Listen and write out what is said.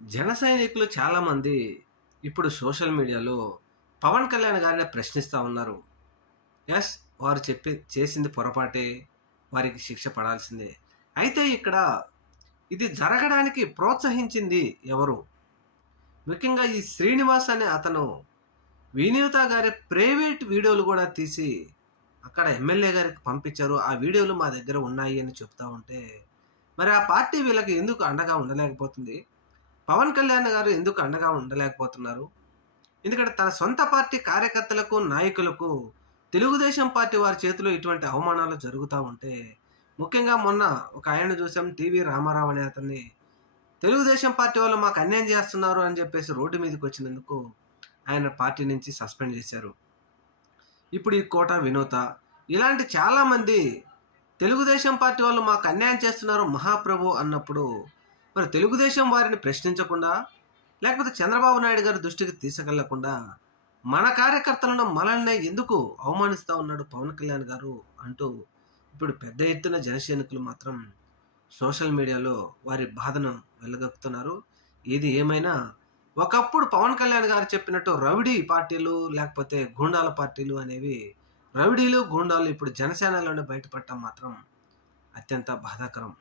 జన సైనికులు చాలామంది ఇప్పుడు సోషల్ మీడియాలో పవన్ కళ్యాణ్ గారిని ప్రశ్నిస్తూ ఉన్నారు. యెస్, వారు చేసింది పొరపాటే. వారికి శిక్ష పడాల్సిందే. అయితే ఇక్కడ ఇది జరగడానికి ప్రోత్సహించింది ఎవరు? ముఖ్యంగా ఈ శ్రీనివాస్ అనే అతను వినీత గారి ప్రైవేట్ వీడియోలు కూడా తీసి అక్కడ ఎమ్మెల్యే గారికి పంపించారు. ఆ వీడియోలు మా దగ్గర ఉన్నాయి అని చెప్తా ఉంటే, మరి ఆ పార్టీ వీళ్ళకి ఎందుకు అండగా ఉండలేకపోతుంది? పవన్ కళ్యాణ్ గారు ఎందుకు అండగా ఉండలేకపోతున్నారు? ఎందుకంటే తన సొంత పార్టీ కార్యకర్తలకు, నాయకులకు తెలుగుదేశం పార్టీ వారి చేతిలో ఇటువంటి అవమానాలు జరుగుతా ఉంటే, ముఖ్యంగా మొన్న ఒక ఆయన్ని చూసాం, టీవీ రామారావు అనే అతన్ని తెలుగుదేశం పార్టీ వాళ్ళు మాకు అన్యాయం చేస్తున్నారు అని చెప్పేసి రోడ్డు మీదకొచ్చినందుకు ఆయన పార్టీ నుంచి సస్పెండ్ చేశారు. ఇప్పుడు ఈ కోట వినోత ఇలాంటి చాలామంది తెలుగుదేశం పార్టీ వాళ్ళు మాకు అన్యాయం చేస్తున్నారు మహాప్రభు అన్నప్పుడు, మరి తెలుగుదేశం వారిని ప్రశ్నించకుండా, లేకపోతే చంద్రబాబు నాయుడు గారి దృష్టికి తీసుకెళ్లకుండా మన కార్యకర్తలను మనల్ని ఎందుకు అవమానిస్తూ ఉన్నాడు పవన్ కళ్యాణ్ గారు అంటూ ఇప్పుడు పెద్ద ఎత్తున జనసైనికులు మాత్రం సోషల్ మీడియాలో వారి బాధను వెళ్ళగక్కుతున్నారు. ఏది ఏమైనా ఒకప్పుడు పవన్ కళ్యాణ్ గారు చెప్పినట్టు రౌడీ పార్టీలు లేకపోతే గూండాల పార్టీలు అనేవి, రౌడీలు గూండాలు ఇప్పుడు జనసేనలోనే బయటపడటం మాత్రం అత్యంత బాధాకరం.